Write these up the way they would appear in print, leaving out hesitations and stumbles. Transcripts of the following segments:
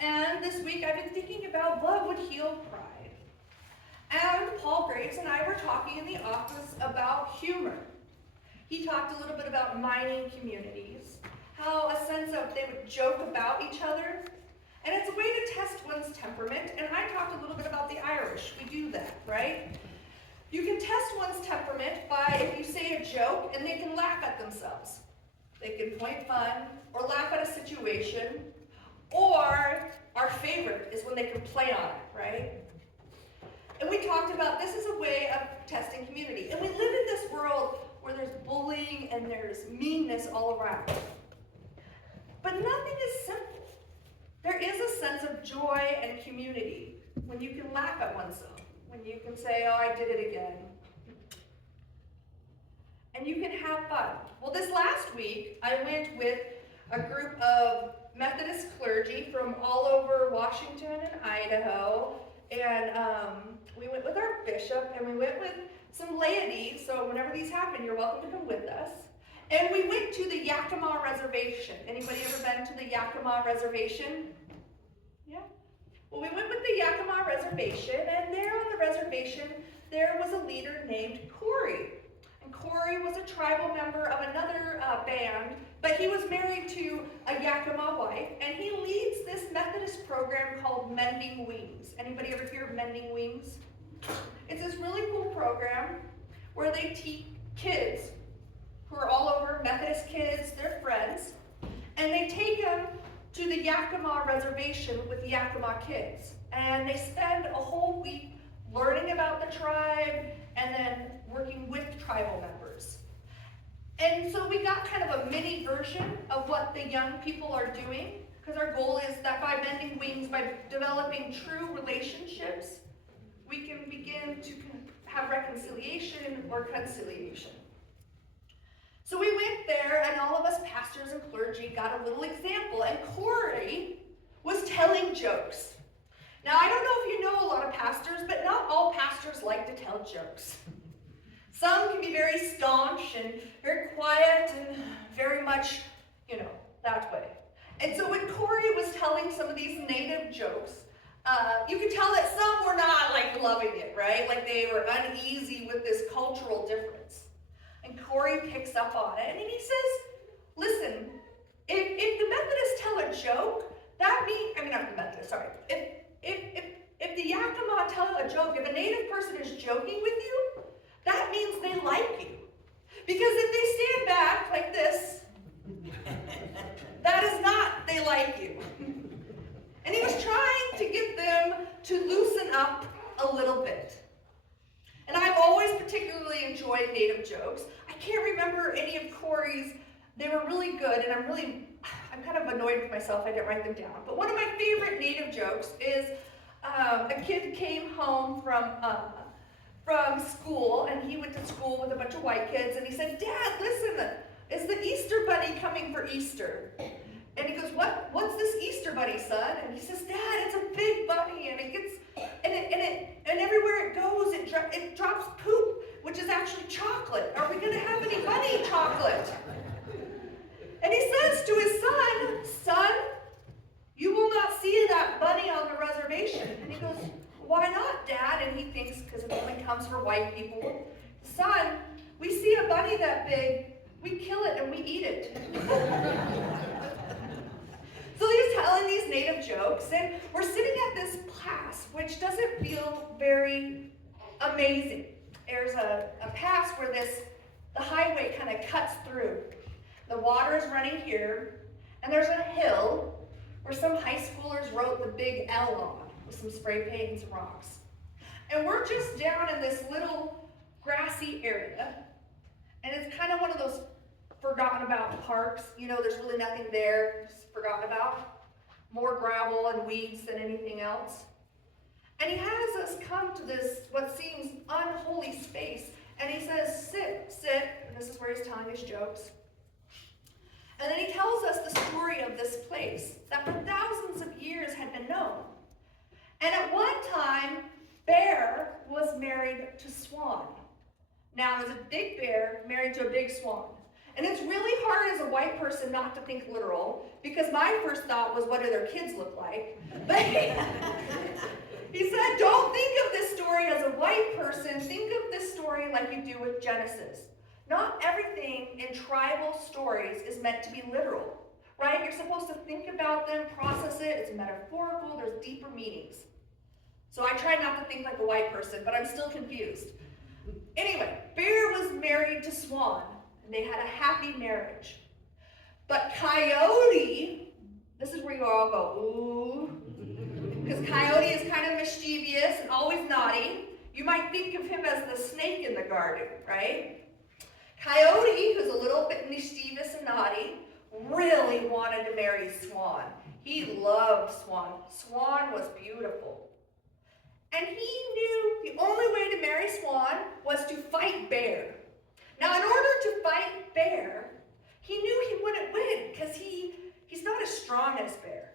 And this week I've been thinking about what would heal pride. And Paul Graves and I were talking in the office about humor. He talked a little bit about mining communities, how a sense of they would joke about each other. And it's a way to test one's temperament. And I talked a little bit about the Irish. We do that, right? You can test one's temperament by if you say a joke and they can laugh at themselves. They can point fun or laugh at a situation. Or our favorite is when they can play on it, right? And we talked about this is a way of testing community. And we live in this world where there's bullying and there's meanness all around. But nothing is simple. There is a sense of joy and community when you can laugh at oneself, when you can say, oh, I did it again. And you can have fun. Well, this last week, I went with a group of Methodist clergy from all over Washington and Idaho, and we went with our bishop, and we went with some laity, so whenever these happen, you're welcome to come with us. And we went to the Yakima Reservation. Anybody ever been to the Yakima Reservation? Yeah? Well, we went with the Yakima Reservation, and there on the reservation, there was a leader named Corey. And Corey was a tribal member of another band, but he was married to a Yakima wife, and he leads this Methodist program called Mending Wings. Anybody ever hear of Mending Wings? It's this really cool program where they teach kids who are all over, Methodist kids, their friends, and they take them to the Yakima Reservation with the Yakima kids. And they spend a whole week learning about the tribe and then working with tribal members. And so we got kind of a mini version of what the young people are doing, because our goal is that by Mending Wings, by developing true relationships, we can begin to have reconciliation or conciliation. So we went there, and all of us pastors and clergy got a little example, and Corey was telling jokes. Now, I don't know if you know a lot of pastors, but not all pastors like to tell jokes. Some can be very staunch and very quiet and very much, that way. And so when Corey was telling some of these native jokes, you could tell that some were not loving it, right? Like they were uneasy with this cultural difference. And Corey picks up on it, and he says, listen, if the Methodists tell a joke, that means, not the Methodists, sorry. If the Yakima tell a joke, if a native person is joking with you, that means they like you. Because if they stand back like this, that is not they like you. And he was trying to get them to loosen up a little bit. And I've always particularly enjoyed native jokes. I can't remember any of Corey's. They were really good, and I'm kind of annoyed with myself I didn't write them down. But one of my favorite native jokes is a kid came home from school, and he went to school with a bunch of white kids, and he said, Dad, listen, is the Easter Bunny coming for Easter? And he goes, what's this Easter Bunny, son? And he says, Dad, it's a big bunny, and it gets, and everywhere it goes, it drops poop, which is actually chocolate. Are we going to have any bunny chocolate? And he says to his son, you will not see that bunny on the reservation. And he goes, why not, Dad? And he thinks, because it only comes for white people. Son, we see a bunny that big, we kill it and we eat it. So he's telling these native jokes, and we're sitting at this pass, which doesn't feel very amazing. There's a pass where the highway kind of cuts through. The water is running here, and there's a hill where some high schoolers wrote the big L on with some spray paint and some rocks. And we're just down in this little grassy area, and it's kind of one of those forgotten about parks. There's really nothing there, just forgotten about. More gravel and weeds than anything else. And he has us come to this, what seems unholy space, and he says, sit, and this is where he's telling his jokes. And then he tells us the story of this place that for thousands of years had been known. And at one time, Bear was married to Swan. Now, there's a big bear married to a big swan. And it's really hard as a white person not to think literal, because my first thought was, what do their kids look like? But he said, don't think of this story as a white person. Think of this story like you do with Genesis. Not everything in tribal stories is meant to be literal, right? You're supposed to think about them, process it. It's metaphorical. There's deeper meanings. So I tried not to think like a white person, but I'm still confused. Anyway, Bear was married to Swan, and they had a happy marriage. But Coyote, this is where you all go, ooh, because Coyote is kind of mischievous and always naughty. You might think of him as the snake in the garden, right? Coyote, who's a little bit mischievous and naughty, really wanted to marry Swan. He loved Swan. Swan was beautiful. And he knew the only way to marry Swan was to fight Bear. Now, in order to fight Bear, he knew he wouldn't win because he's not as strong as Bear.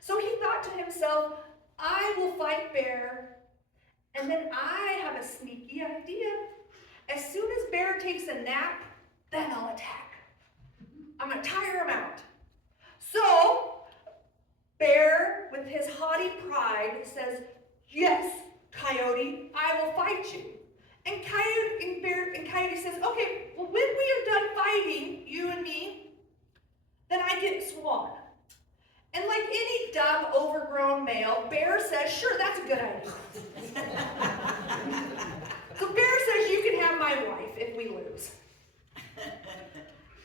So he thought to himself, I will fight Bear, and then I have a sneaky idea. As soon as Bear takes a nap, then I'll attack. I'm going to tire him out. So Bear, with his haughty pride, says, yes, Coyote, I will fight you. And Coyote says, okay, well, when we are done fighting, you and me, then I get Swan. And like any dumb, overgrown male, Bear says, sure, that's a good idea. So Bear says, you can have my wife if we lose.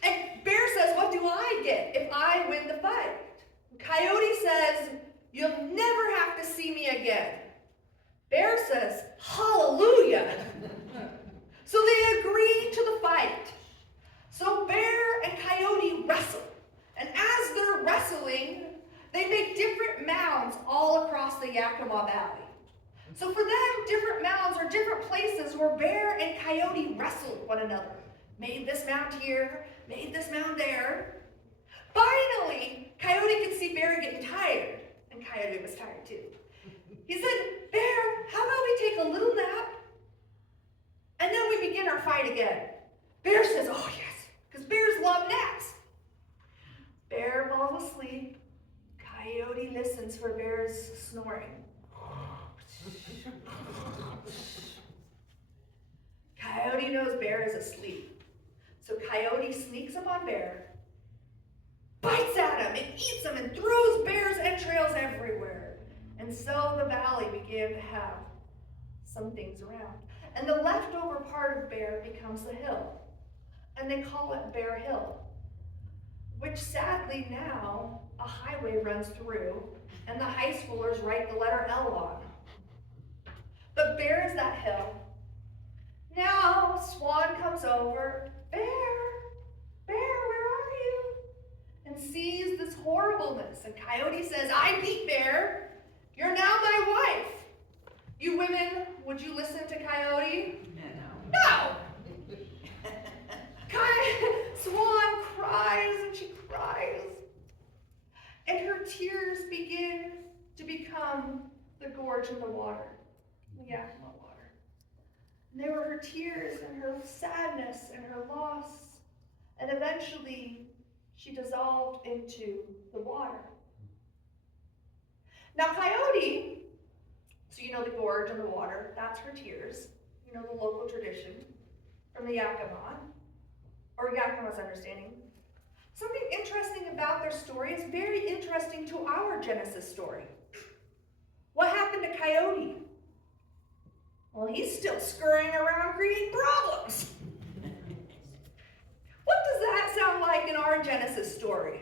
And Bear says, what do I get if I win the fight? Coyote says, you'll never have to see me again. Bear says, hallelujah. So they agree to the fight. So Bear and Coyote wrestle. And as they're wrestling, they make different mounds all across the Yakima Valley. So for them, different mounds are different places where Bear and Coyote wrestled one another. Made this mound here, made this mound there. Finally, Coyote could see Bear getting tired, and Coyote was tired too. He said, Bear, how about we take a little nap, and then we begin our fight again? Bear says, oh yes, because bears love naps. Bear falls asleep. Coyote listens for Bear's snoring. Coyote knows Bear is asleep. So Coyote sneaks up on Bear, bites at him and eats him and throws Bear's entrails everywhere. And so the valley began to have some things around. And the leftover part of Bear becomes the hill. And they call it Bear Hill, which sadly now a highway runs through, and the high schoolers write the letter L on. But Bear is that hill. Now Swan comes over. Bear, where are you? And sees this horribleness. And Coyote says, I beat Bear. You're now my wife. You women, would you listen to Coyote? No. Swan cries and she cries. And her tears begin to become the gorge in the water, the Yakima water. And they were her tears and her sadness and her loss. And eventually, she dissolved into the water. Now, Coyote, so you know the gorge and the water, that's her tears. You know the local tradition from the Yakima, or Yakima's understanding. Something interesting about their story is very interesting to our Genesis story. What happened to Coyote? Well, he's still scurrying around creating problems. What does that sound like in our Genesis story?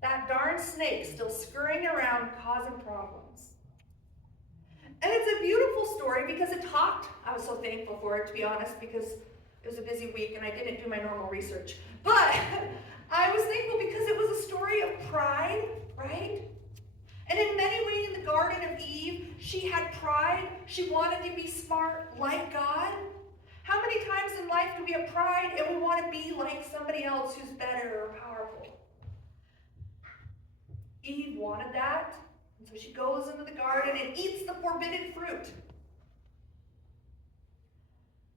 That darn snake still scurrying around causing problems. And it's a beautiful story because it talked, I was so thankful for it, to be honest, because it was a busy week and I didn't do my normal research. But I was thankful because it was a story of pride, right? And in many ways in the Garden of Eve, she had pride. She wanted to be smart like God. How many times in life do we have pride and we want to be like somebody else who's better or powerful? Eve wanted that, and so she goes into the garden and eats the forbidden fruit.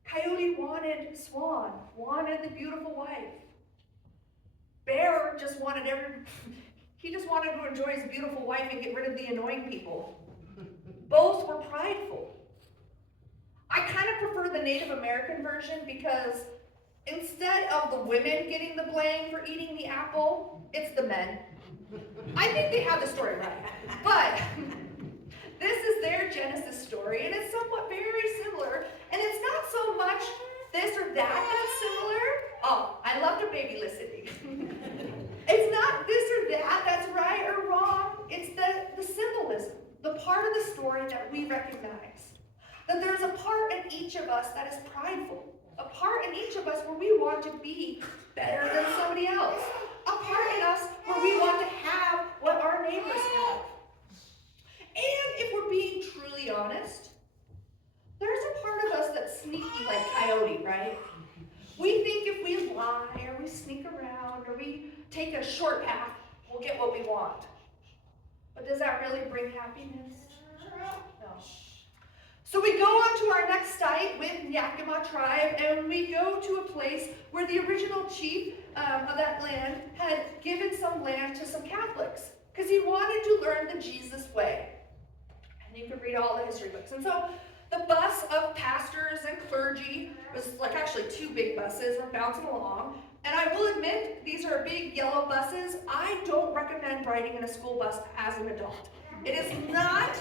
Coyote wanted Swan, wanted the beautiful wife. Bear just wanted he just wanted to enjoy his beautiful wife and get rid of the annoying people. Both were prideful. I kind of prefer the Native American version because instead of the women getting the blame for eating the apple, it's the men. I think they have the story right. But this is their Genesis story, and it's somewhat very similar. And it's not so much this or that that's similar. Oh, I loved a baby listening. It's not this or that that's right or wrong. It's the symbolism, the part of the story that we recognize. That there's a part in each of us that is prideful. A part in each of us where we want to be better than somebody else. A part in us where we want to have what our neighbors have. And if we're being truly honest, there's a part of us that's sneaky like coyote, right? We think if we lie or we sneak around or we take a short path, we'll get what we want. But does that really bring happiness? No. So we go on to our next site with Yakima tribe, and we go to a place where the original chief of that land had given some land to some Catholics because he wanted to learn the Jesus way. And you can read all the history books. And so the bus of pastors and clergy was like actually two big buses were bouncing along. And I will admit, these are big yellow buses. I don't recommend riding in a school bus as an adult. It is not,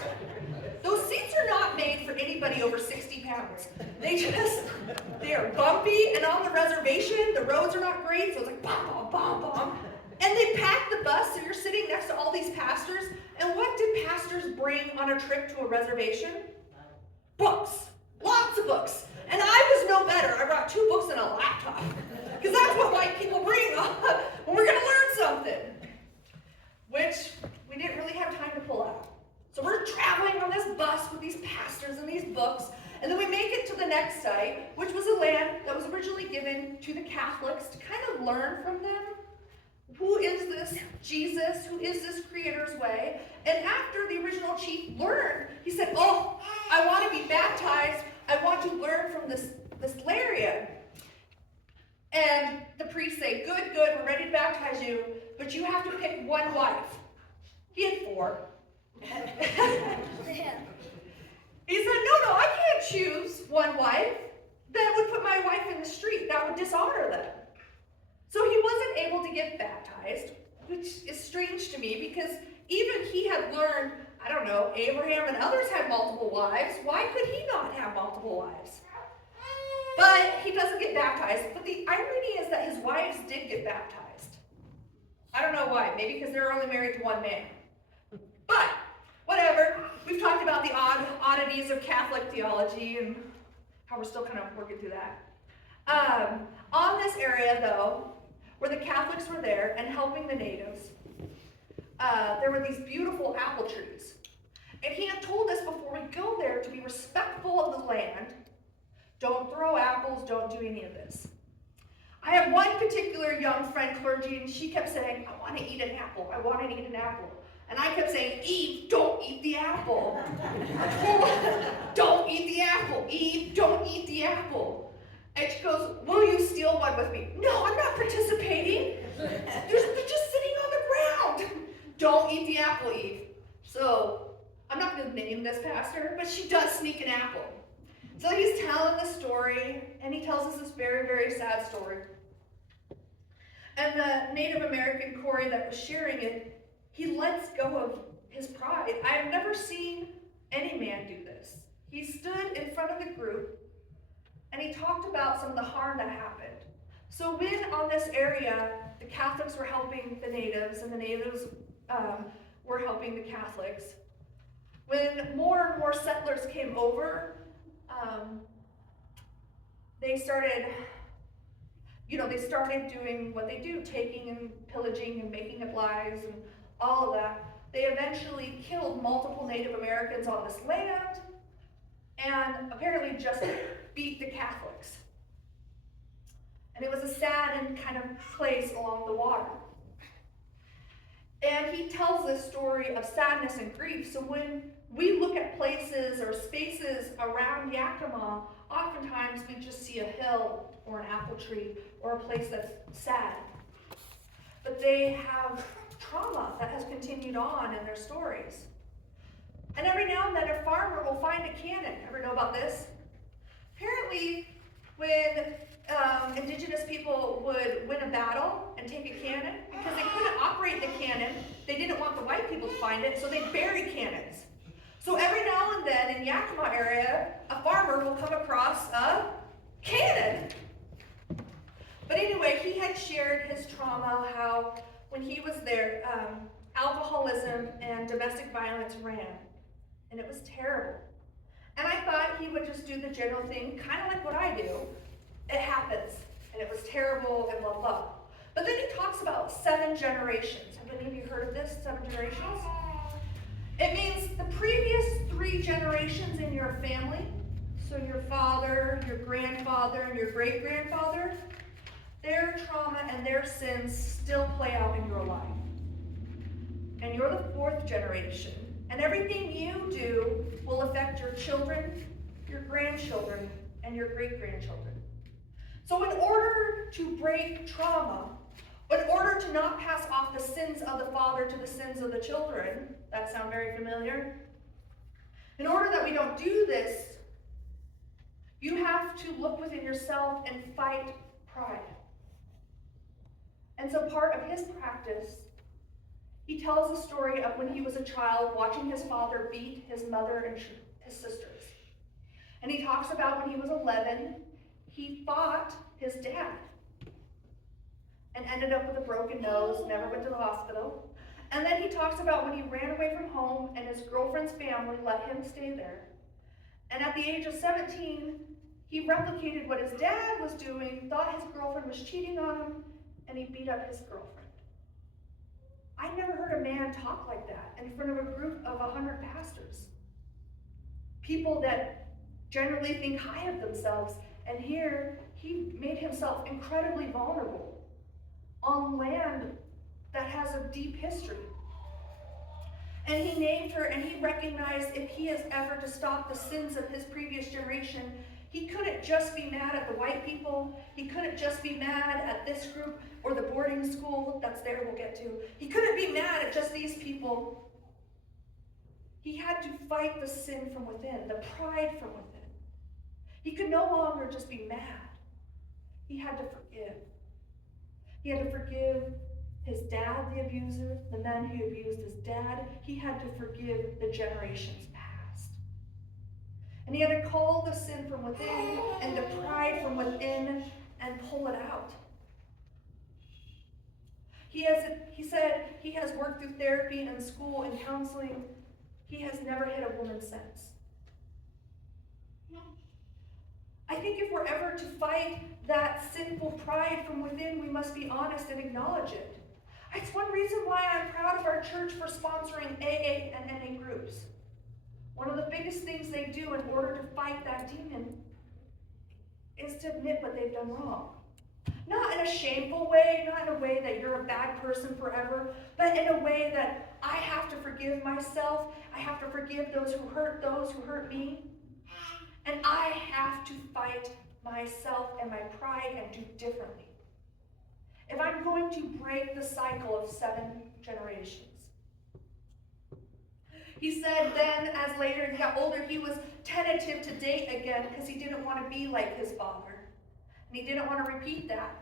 those seats are not made for anybody over 60 pounds. They are bumpy, and on the reservation, the roads are not great, so it's like bum, bum, bum, bum. And they pack the bus, so you're sitting next to all these pastors, and what do pastors bring on a trip to a reservation? Books. Lots of books. And I was no better. I brought 2 books and a laptop. Because that's what white people bring when we're going to learn something. Which we didn't really have time to pull out. So we're traveling on this bus with these pastors and these books. And then we make it to the next site, which was a land that was originally given to the Catholics to kind of learn from them. Who is this Jesus? Who is this Creator's way? And after the original chief learned, he said, oh, I want to be baptized. I want to learn from this Larian. And the priests say, good, we're ready to baptize you, but you have to pick one wife. He had 4. He said, no, I can't choose one wife. That would put my wife in the street. That would dishonor them. So he wasn't able to get baptized, which is strange to me because even he had learned, I don't know, Abraham and others had multiple wives. Why could he not have multiple wives? But he doesn't get baptized. But the irony is that his wives did get baptized. I don't know why. Maybe because they're only married to one man. But whatever. We've talked about the oddities of Catholic theology and how we're still kind of working through that. On this area, though, where the Catholics were there and helping the natives, there were these beautiful apple trees. And he had told us before we go there to be respectful of the land. Don't throw apples, don't do any of this. I have one particular young friend clergy, and she kept saying, I want to eat an apple, I want to eat an apple. And I kept saying, Eve, don't eat the apple. Don't eat the apple. Eve, don't eat the apple. And she goes, will you steal one with me? No, I'm not participating. They're just sitting on the ground. Don't eat the apple, Eve. So, I'm not going to name this pastor, but she does sneak an apple. So he's telling the story, and he tells us this very, very sad story. And the Native American Corey that was sharing it, he lets go of his pride. I have never seen any man do this. He stood in front of the group, and he talked about some of the harm that happened. So when on this area, the Catholics were helping the natives, and the natives were helping the Catholics, when more and more settlers came over, they started doing what they do, taking and pillaging and making up lies and all of that. They eventually killed multiple Native Americans on this land and apparently just beat the Catholics. And it was a sad and kind of place along the water. And he tells this story of sadness and grief. So when we look at places or spaces around Yakima, oftentimes we just see a hill or an apple tree or a place that's sad. but they have trauma that has continued on in their stories. And every now and then a farmer will find a cannon. Ever know about this? Apparently, when indigenous people would win a battle and take a cannon, because they couldn't operate the cannon, they didn't want the white people to find it, so they buried cannons. So every now and then in Yakima area, a farmer will come across a cannon. But anyway, he had shared his trauma, how when he was there, alcoholism and domestic violence ran. And it was terrible. And I thought he would just do the general thing, kind of like what I do. It happens, and it was terrible, and blah, blah. But then he talks about 7 generations. Have any of you heard of this, 7 generations? It means the previous 3 generations in your family, so your father, your grandfather, and your great-grandfather, their trauma and their sins still play out in your life. And you're the 4th generation. And everything you do will affect your children, your grandchildren, and your great-grandchildren. So in order to break trauma, in order to not pass off the sins of the father to the sins of the children, that sound very familiar? In order that we don't do this, you have to look within yourself and fight pride. And so part of his practice, he tells a story of when he was a child watching his father beat his mother and his sisters. And he talks about when he was 11, he fought his dad and ended up with a broken nose, never went to the hospital. And then he talks about when he ran away from home and his girlfriend's family let him stay there. And at the age of 17, he replicated what his dad was doing, thought his girlfriend was cheating on him, and he beat up his girlfriend. I never heard a man talk like that in front of a group of 100 pastors. People that generally think high of themselves, and here he made himself incredibly vulnerable on land that has a deep history. And he named her, and he recognized if he is ever to stop the sins of his previous generation, he couldn't just be mad at the white people. He couldn't just be mad at this group or the boarding school that's there we'll get to. He couldn't be mad at just these people. He had to fight the sin from within, the pride from within. He could no longer just be mad. He had to forgive. He had to forgive his dad, the abuser, the men who abused his dad. He had to forgive the generations past. And he had to call the sin from within and the pride from within and pull it out. He said he has worked through therapy and school and counseling. He has never hit a woman since. I think if we're ever to fight that sinful pride from within, we must be honest and acknowledge it. It's one reason why I'm proud of our church for sponsoring AA and NA groups. One of the biggest things they do in order to fight that demon is to admit what they've done wrong. Not in a shameful way, not in a way that you're a bad person forever, but in a way that I have to forgive myself, I have to forgive those who hurt me, and I have to fight myself and my pride and do differently. If I'm going to break the cycle of 7 generations. He said then, as later he got older, he was tentative to date again because he didn't want to be like his father. And he didn't want to repeat that.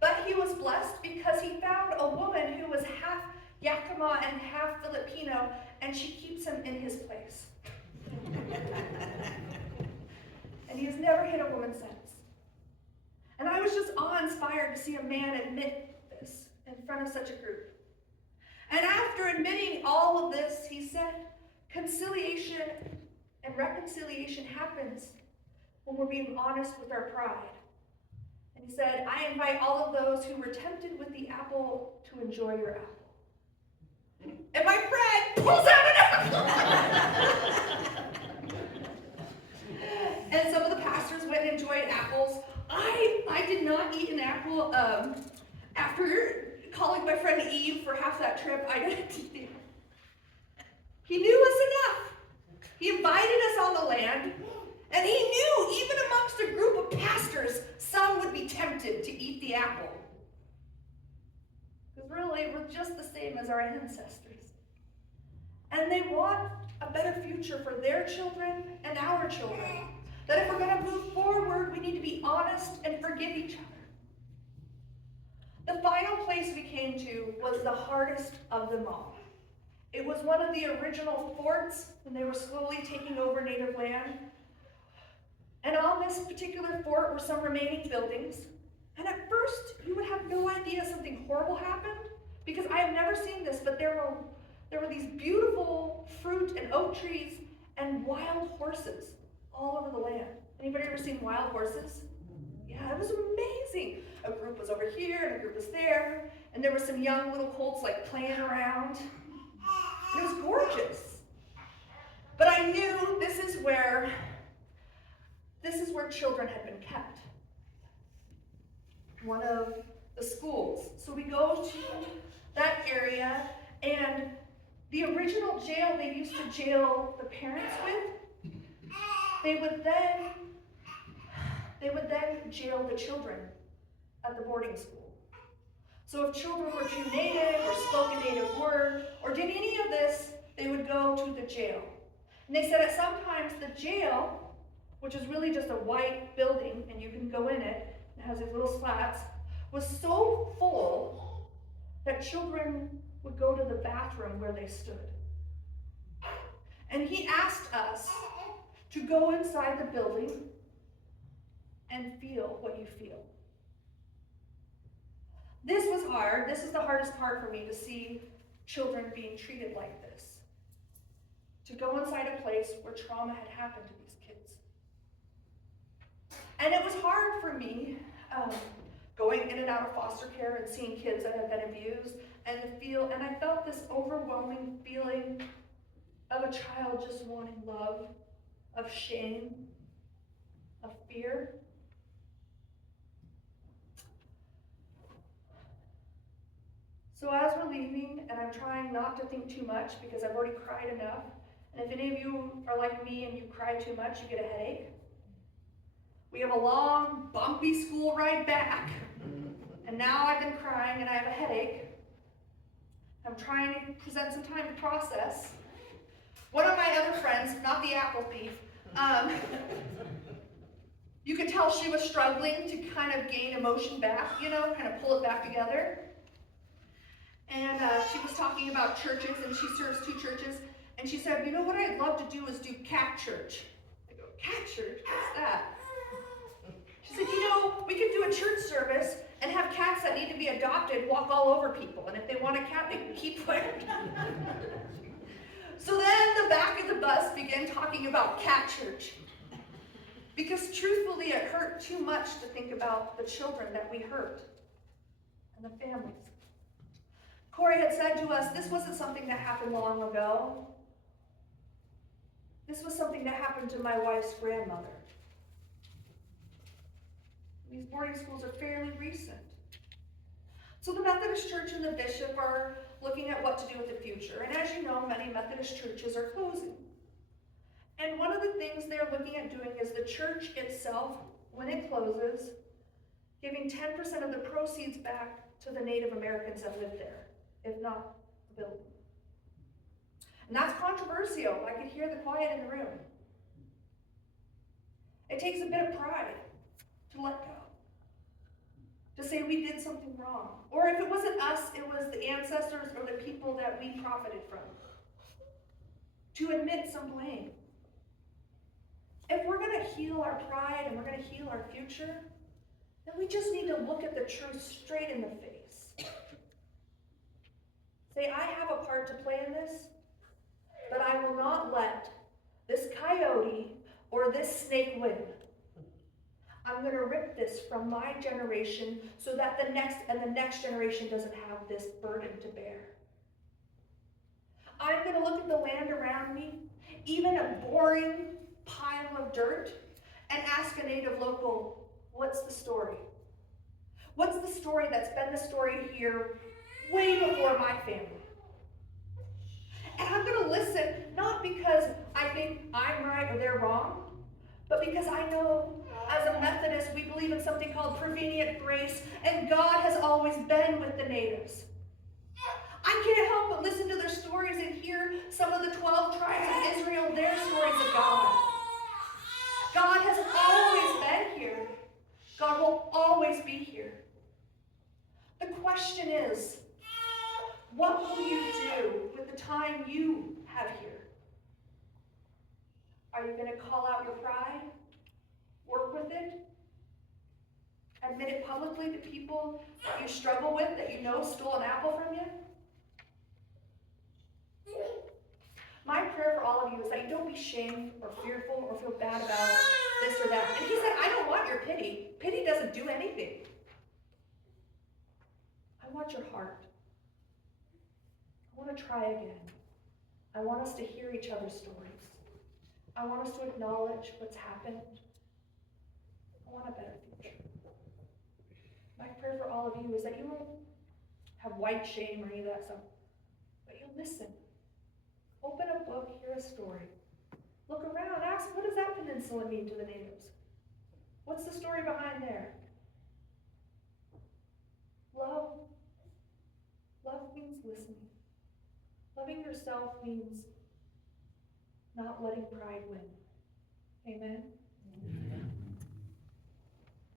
But he was blessed because he found a woman who was half Yakima and half Filipino, and she keeps him in his place. And he has never hit a woman since. And I was just awe-inspired to see a man admit this in front of such a group. And after admitting all of this, he said, conciliation and reconciliation happens when we're being honest with our pride. And he said, I invite all of those who were tempted with the apple to enjoy your apple. And my friend pulls out an apple! And some of the pastors went and enjoyed apples. I did not eat an apple after calling my friend Eve for half that trip. I didn't eat it. He knew us enough. He invited us on the land, and he knew even amongst a group of pastors, some would be tempted to eat the apple. Because really, we're just the same as our ancestors. And they want a better future for their children and our children. That if we're going to move forward, we need to be honest and forgive each other. The final place we came to was the hardest of them all. It was one of the original forts when they were slowly taking over native land. And on this particular fort were some remaining buildings. And at first, you would have no idea something horrible happened, because I have never seen this, but there were these beautiful fruit and oak trees and wild horses all over the land. Anybody ever seen wild horses? Yeah, it was amazing. A group was over here and a group was there, and there were some young little colts like playing around. It was gorgeous. But I knew this is where children had been kept. One of the schools. So we go to that area, and the original jail they used to jail the parents with, they would then jail the children at the boarding school. So if children were too native or spoke a native word or did any of this, they would go to the jail. And they said that sometimes the jail, which is really just a white building and you can go in it, it has these little slats, was so full that children would go to the bathroom where they stood. And he asked us to go inside the building and feel what you feel. This was hard. This is the hardest part for me, to see children being treated like this. To go inside a place where trauma had happened to these kids. And it was hard for me, going in and out of foster care and seeing kids that had been abused, and I felt this overwhelming feeling of a child just wanting love, of shame, of fear. So as we're leaving, and I'm trying not to think too much because I've already cried enough, and if any of you are like me and you cry too much, you get a headache. We have a long, bumpy school ride back, and now I've been crying and I have a headache. I'm trying to present some time to process. One of my other friends, not the apple thief, you could tell she was struggling to kind of gain emotion back, kind of pull it back together. And she was talking about churches, and she serves 2 churches, and she said, you know what I'd love to do is do cat church. I go, cat church? What's that? She said, we could do a church service and have cats that need to be adopted walk all over people, and if they want a cat, they can keep one. So then the back of the bus began talking about cat church. Because truthfully, it hurt too much to think about the children that we hurt and the families. Corey had said to us, this wasn't something that happened long ago. This was something that happened to my wife's grandmother. These boarding schools are fairly recent. So the Methodist Church and the bishop are looking at what to do with the future. And as you know, many Methodist churches are closing. And one of the things they're looking at doing is the church itself, when it closes, giving 10% of the proceeds back to the Native Americans that live there, if not the building. And that's controversial. I could hear the quiet in the room. It takes a bit of pride to let go, to say we did something wrong. Or if it wasn't us, it was the ancestors or the people that we profited from. To admit some blame. If we're going to heal our pride and we're going to heal our future, then we just need to look at the truth straight in the face. Say, I have a part to play in this, but I will not let this coyote or this snake win. I'm going to rip this from my generation so that the next generation doesn't have this burden to bear. I'm going to look at the land around me, even a boring pile of dirt, and ask a native local, what's the story? What's the story that's been the story here way before my family? And I'm going to listen, not because I think I'm right or they're wrong, but because I know as a Methodist, we believe in something called prevenient grace, and God has always been with the natives. I can't help but listen to their stories and hear some of the 12 tribes of Israel, their stories of God. God has always been here. God will always be here. The question is, what will you do with the time you have here? Are you going to call out your pride? Work with it? Admit it publicly to people that you struggle with, that you know stole an apple from you? My prayer for all of you is that you don't be shamed or fearful or feel bad about this or that. And he said, I don't want your pity. Pity doesn't do anything. I want your heart. I want to try again. I want us to hear each other's stories. I want us to acknowledge what's happened. I want a better future. My prayer for all of you is that you won't have white shame or any of that stuff, but you'll listen. Open a book, hear a story. Look around, ask, what does that peninsula mean to the natives? What's the story behind there? Love. Love means listening. Loving yourself means not letting pride win. Amen?